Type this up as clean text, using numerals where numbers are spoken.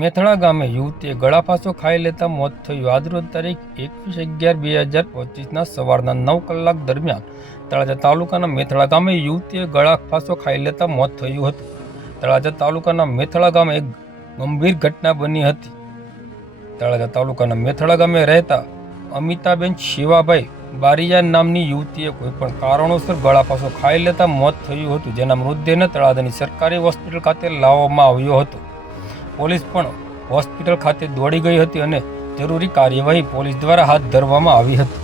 મેથણા ગામે યુવતીએ ગળાફાંસો ખાઈ લેતા મોત થયું। આજરોજ તારીખ 21/11/2025ના સવારના 9 કલાક દરમિયાન તળાજા તાલુકાના મેથણા ગામે યુવતીએ ગળાફાંસો ખાઈ લેતા મોત થયું હતું। તળાજા તાલુકાના મેથણા ગામે એક ગંભીર ઘટના બની હતી। તળાજા તાલુકાના મેથણા ગામે રહેતા અમિતાબેન શિવાભાઈ બારિયા નામની યુવતીએ કોઈપણ કારણોસર ગળાફાંસો ખાઈ લેતા મોત થયું હતું, જેના મૃતદેહને તળાજાની સરકારી હોસ્પિટલ ખાતે લાવવામાં આવ્યો હતો। પોલીસ પણ હોસ્પિટલ ખાતે દોડી ગઈ હતી અને જરૂરી કાર્યવાહી પોલીસ દ્વારા હાથ ધરવામાં આવી હતી।